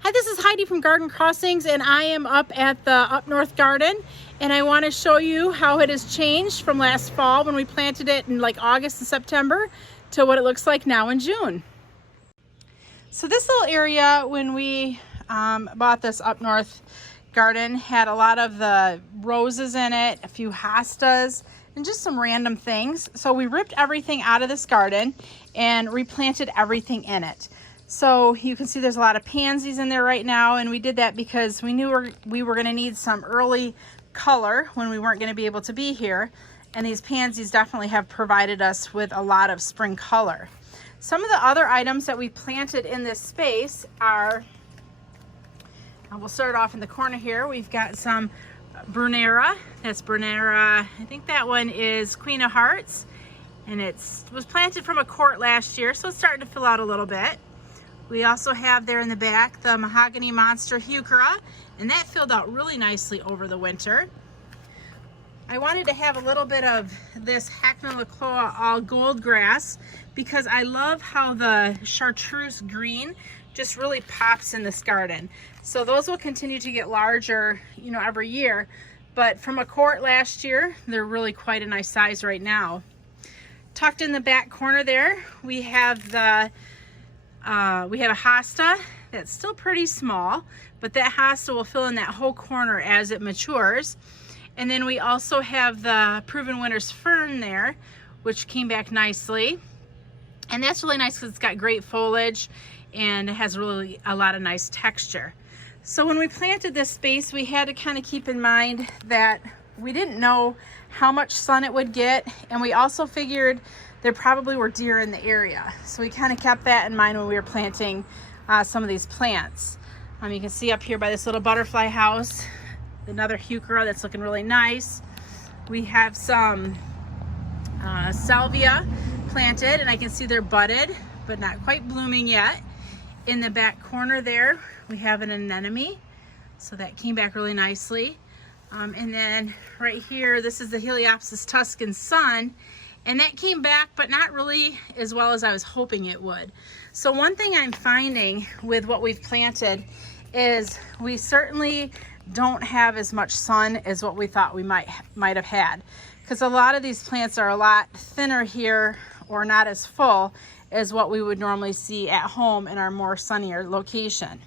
Hi, this is Heidi from Garden Crossings, and I am up at the Up North Garden, and I want to show you how it has changed from last fall when we planted it in like August and September to what it looks like now in June. So this little area, when we bought this Up North Garden, had a lot of the roses in it, a few hostas, and just some random things. So we ripped everything out of this garden and replanted everything in it. So you can see there's a lot of pansies in there right now, and we did that because we knew we were going to need some early color when we weren't going to be able to be here, and these pansies definitely have provided us with a lot of spring color. Some of the other items that we planted in this space are, we'll start off in the corner here. We've got some Brunera. That's Brunera. I think that one is Queen of Hearts, and it was planted from a court last year, so it's starting to fill out a little bit. We also have there in the back the Mahogany Monster Heuchera, and that filled out really nicely over the winter. I wanted to have a little bit of this Hacknalacloa all gold grass because I love how the chartreuse green just really pops in this garden. So those will continue to get larger, you know, every year. But from a court last year, they're really quite a nice size right now. Tucked in the back corner there, we have a Hosta that's still pretty small, but that Hosta will fill in that whole corner as it matures. And then we also have the Proven Winners Fern there, which came back nicely. And that's really nice because it's got great foliage and it has really a lot of nice texture. So when we planted this space, we had to kind of keep in mind that we didn't know how much sun it would get, and we also figured there probably were deer in the area. So we kind of kept that in mind when we were planting some of these plants. You can see up here by this little butterfly house, another Heuchera that's looking really nice. We have some salvia planted, and I can see they're budded, but not quite blooming yet. In the back corner there, we have an anemone, so that came back really nicely. And then right here, this is the Heliopsis Tuscan Sun, and that came back, but not really as well as I was hoping it would. So one thing I'm finding with what we've planted is we certainly don't have as much sun as what we thought we might have had, because a lot of these plants are a lot thinner here or not as full as what we would normally see at home in our more sunnier location.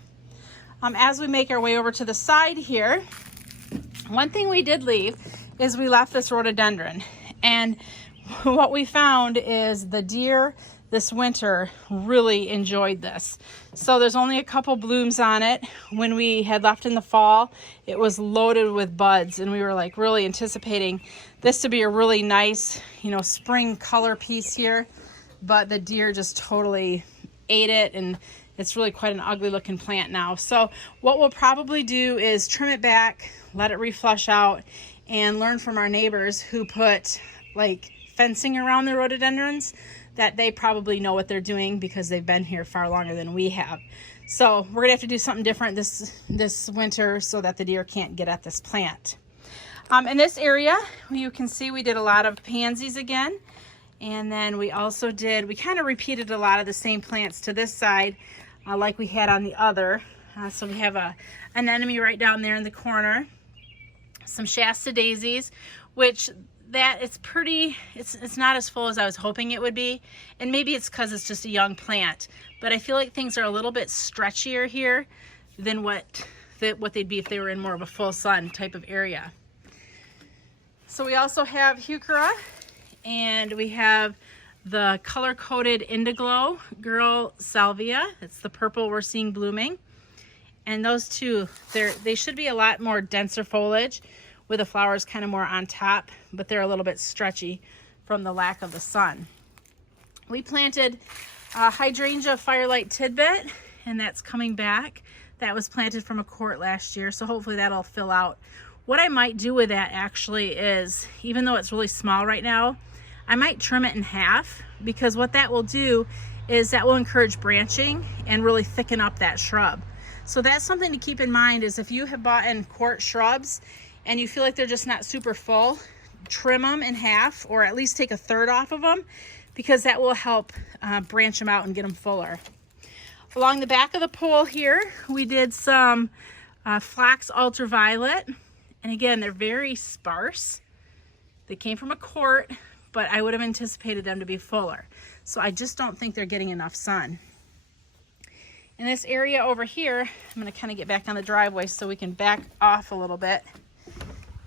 As we make our way over to the side here, one thing we did leave is we left this rhododendron, and what we found is the deer this winter really enjoyed this. So there's only a couple blooms on it. When we had left in the fall, it was loaded with buds, and we were like really anticipating this to be a really nice, you know, spring color piece here, but the deer just totally ate it, and it's really quite an ugly looking plant now. So what we'll probably do is trim it back, let it reflush out, and learn from our neighbors who put like fencing around the rhododendrons, that they probably know what they're doing because they've been here far longer than we have. So we're gonna have to do something different this winter so that the deer can't get at this plant. In this area, you can see we did a lot of pansies again. And then we also we kind of repeated a lot of the same plants to this side like we had on the other. So we have an anemone right down there in the corner, some Shasta Daisies, which it's not as full as I was hoping it would be. And maybe it's because it's just a young plant, but I feel like things are a little bit stretchier here than what they'd be if they were in more of a full sun type of area. So we also have Heuchera, and we have the color-coded Indiglo Girl Salvia. It's the purple we're seeing blooming. And those two, they should be a lot more denser foliage with the flowers kind of more on top, but they're a little bit stretchy from the lack of the sun. We planted Hydrangea Firelight Tidbit, and that's coming back. That was planted from a court last year, so hopefully that'll fill out. What I might do with that actually is, even though it's really small right now, I might trim it in half, because what that will do is that will encourage branching and really thicken up that shrub. So that's something to keep in mind, is if you have bought in quart shrubs and you feel like they're just not super full, trim them in half, or at least take a third off of them, because that will help branch them out and get them fuller. Along the back of the pole here, we did some flax ultraviolet. And again, they're very sparse. They came from a quart, but I would have anticipated them to be fuller. So I just don't think they're getting enough sun. In this area over here, I'm going to kind of get back on the driveway so we can back off a little bit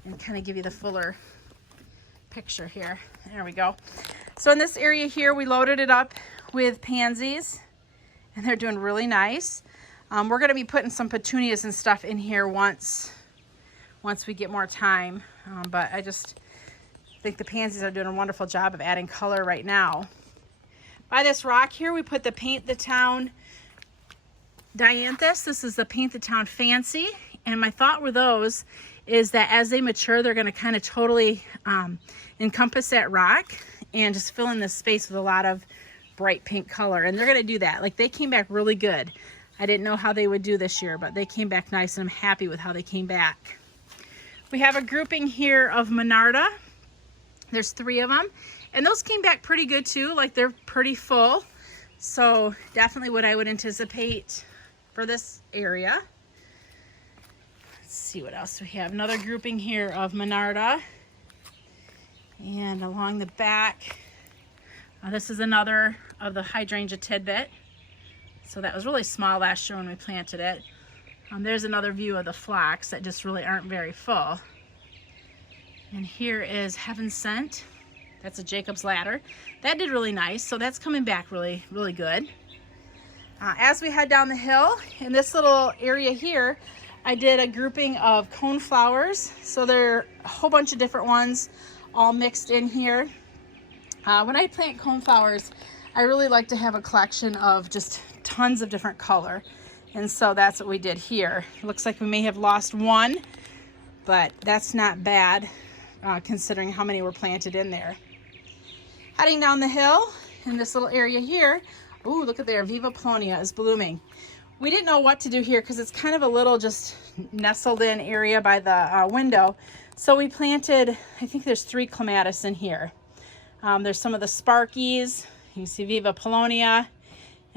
and kind of give you the fuller picture here. There we go. So in this area here, we loaded it up with pansies, and they're doing really nice. We're going to be putting some petunias and stuff in here once we get more time, but I just think the pansies are doing a wonderful job of adding color right now. By this rock here, we put the Paint the Town Dianthus. This is the Paint the Town Fancy, and my thought with those is that as they mature, they're going to kind of totally encompass that rock and just fill in this space with a lot of bright pink color, and they're going to do that. Like, they came back really good. I didn't know how they would do this year, but they came back nice, and I'm happy with how they came back. We have a grouping here of Monarda. There's 3 of them, and those came back pretty good too. Like, they're pretty full, so definitely what I would anticipate for this area. Let's see what else we have. Another grouping here of Monarda, and along the back, this is another of the hydrangea tidbit. So that was really small last year when we planted it. There's another view of the phlox that just really aren't very full. And here is Heaven Sent. That's a Jacob's Ladder. That did really nice, so that's coming back really, really good. As we head down the hill, in this little area here, I did a grouping of coneflowers. So there are a whole bunch of different ones all mixed in here. When I plant coneflowers, I really like to have a collection of just tons of different color. And so that's what we did here. It looks like we may have lost one, but that's not bad considering how many were planted in there. Heading down the hill in this little area here, ooh, look at there, Viva Polonia is blooming. We didn't know what to do here because it's kind of a little just nestled in area by the window. So we planted, I think there's 3 clematis in here. There's some of the Sparkies. You can see Viva Polonia,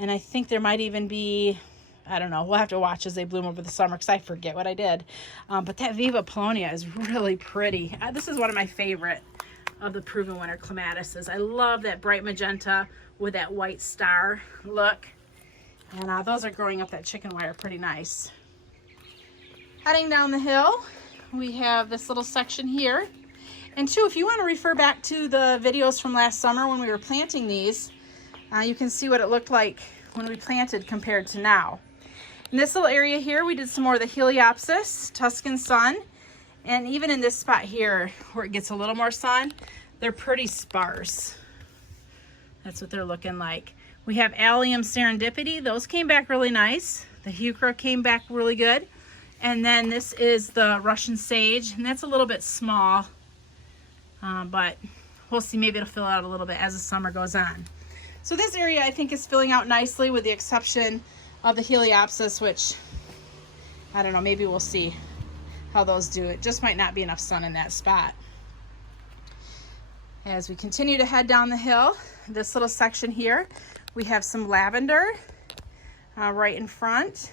and I think there might even be, I don't know, we'll have to watch as they bloom over the summer because I forget what I did. But that Viva Polonia is really pretty. This is one of my favorite of the Proven Winter clematises. I love that bright magenta with that white star look. And those are growing up that chicken wire pretty nice. Heading down the hill, we have this little section here. And too, if you want to refer back to the videos from last summer when we were planting these, you can see what it looked like when we planted compared to now. In this little area here, we did some more of the Heliopsis Tuscan Sun. And even in this spot here, where it gets a little more sun, they're pretty sparse. That's what they're looking like. We have Allium Serendipity. Those came back really nice. The Heuchera came back really good. And then this is the Russian Sage, and that's a little bit small. But we'll see, maybe it'll fill out a little bit as the summer goes on. So this area I think is filling out nicely with the exception of the Heliopsis, which, I don't know, maybe we'll see how those do. It just might not be enough sun in that spot. As we continue to head down the hill, this little section here, we have some lavender right in front.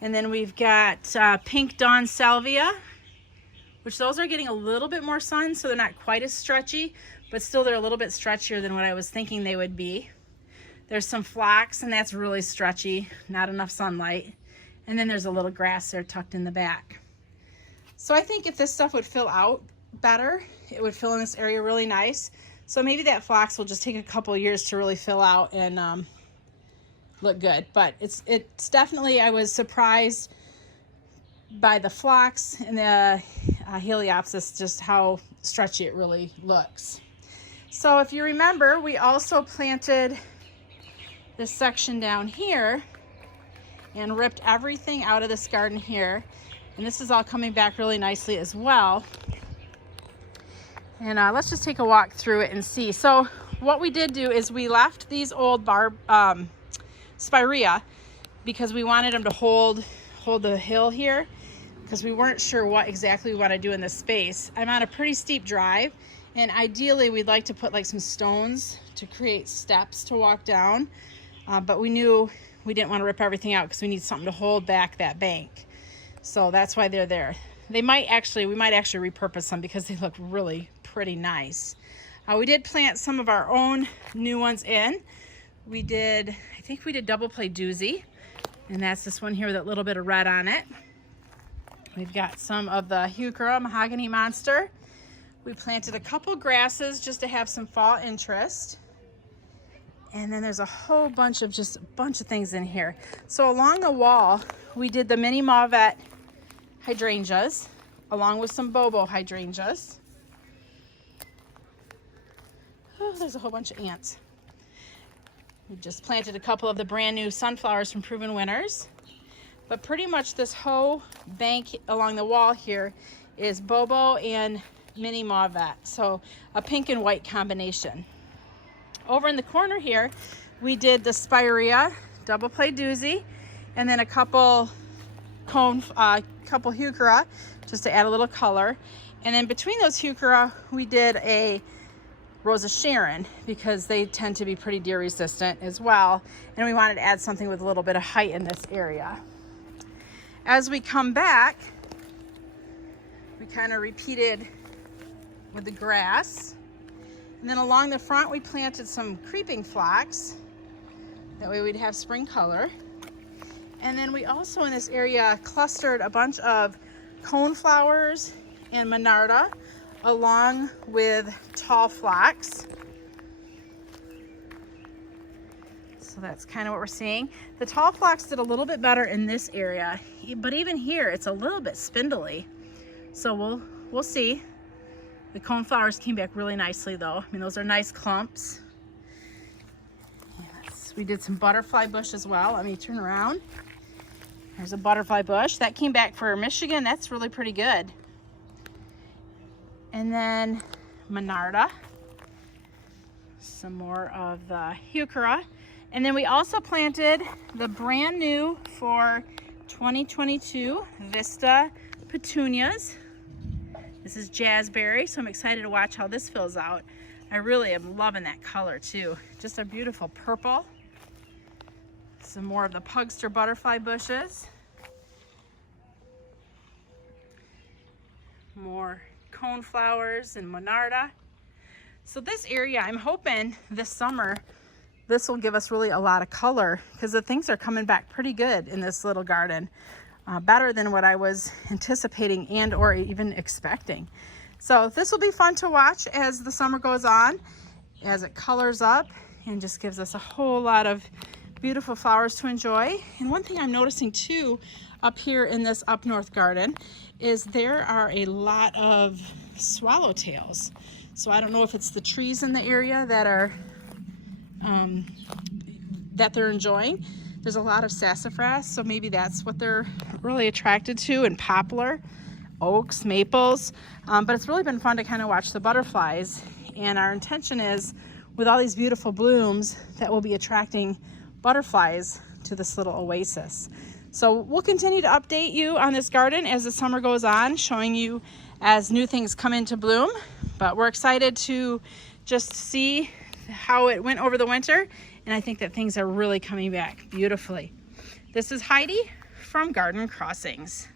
And then we've got pink dawn salvia, which those are getting a little bit more sun, so they're not quite as stretchy, but still they're a little bit stretchier than what I was thinking they would be. There's some phlox, and that's really stretchy, not enough sunlight. And then there's a little grass there tucked in the back. So I think if this stuff would fill out better, it would fill in this area really nice. So maybe that phlox will just take a couple years to really fill out and look good. But it's definitely, I was surprised by the phlox and the Heliopsis, just how stretchy it really looks. So if you remember, we also planted this section down here and ripped everything out of this garden here. And this is all coming back really nicely as well. And let's just take a walk through it and see. So what we did do is we left these old spirea because we wanted them to hold the hill here, because we weren't sure what exactly we want to do in this space. I'm on a pretty steep drive, and ideally we'd like to put like some stones to create steps to walk down, but we knew we didn't want to rip everything out because we need something to hold back that bank. So that's why they're there. We might actually repurpose them because they look really pretty nice. We did plant some of our own new ones in. I think we did double play doozy, and that's this one here with that little bit of red on it. We've got some of the Heuchera mahogany monster. We planted a couple grasses just to have some fall interest. And then there's a whole bunch of things in here. So along the wall, we did the mini mauvette hydrangeas along with some bobo hydrangeas. Oh, there's a whole bunch of ants. We just planted a couple of the brand new sunflowers from Proven Winners. But pretty much this whole bank along the wall here is bobo and mini mauvette. So a pink and white combination. Over in the corner here, we did the spirea double play doozy, and then a couple Heuchera just to add a little color. And then between those Heuchera, we did a Rosa Sharon because they tend to be pretty deer resistant as well. And we wanted to add something with a little bit of height in this area. As we come back, we kind of repeated with the grass. And then along the front, we planted some creeping phlox. That way we'd have spring color. And then we also in this area clustered a bunch of coneflowers and Monarda along with tall phlox. So that's kind of what we're seeing. The tall phlox did a little bit better in this area, but even here it's a little bit spindly. So we'll see. The coneflowers came back really nicely though. I mean, those are nice clumps. Yes, we did some butterfly bush as well. Let me turn around. There's a butterfly bush. That came back for Michigan. That's really pretty good. And then Monarda. Some more of the Heuchera. And then we also planted the brand new for 2022 Vista petunias. This is Jazzberry, so I'm excited to watch how this fills out. I really am loving that color too. Just a beautiful purple. Some more of the Pugster butterfly bushes. More coneflowers and Monarda. So this area, I'm hoping this summer, this will give us really a lot of color because the things are coming back pretty good in this little garden. Better than what I was anticipating and or even expecting. So this will be fun to watch as the summer goes on, as it colors up and just gives us a whole lot of beautiful flowers to enjoy. And one thing I'm noticing too up here in this up north garden is there are a lot of swallowtails. So I don't know if it's the trees in the area that are that they're enjoying. There's a lot of sassafras, so maybe that's what they're really attracted to, and poplar, oaks, maples. But it's really been fun to kind of watch the butterflies. And our intention is, with all these beautiful blooms, that we'll be attracting butterflies to this little oasis. So we'll continue to update you on this garden as the summer goes on, showing you as new things come into bloom. But we're excited to just see how it went over the winter. And I think that things are really coming back beautifully. This is Heidi from Garden Crossings.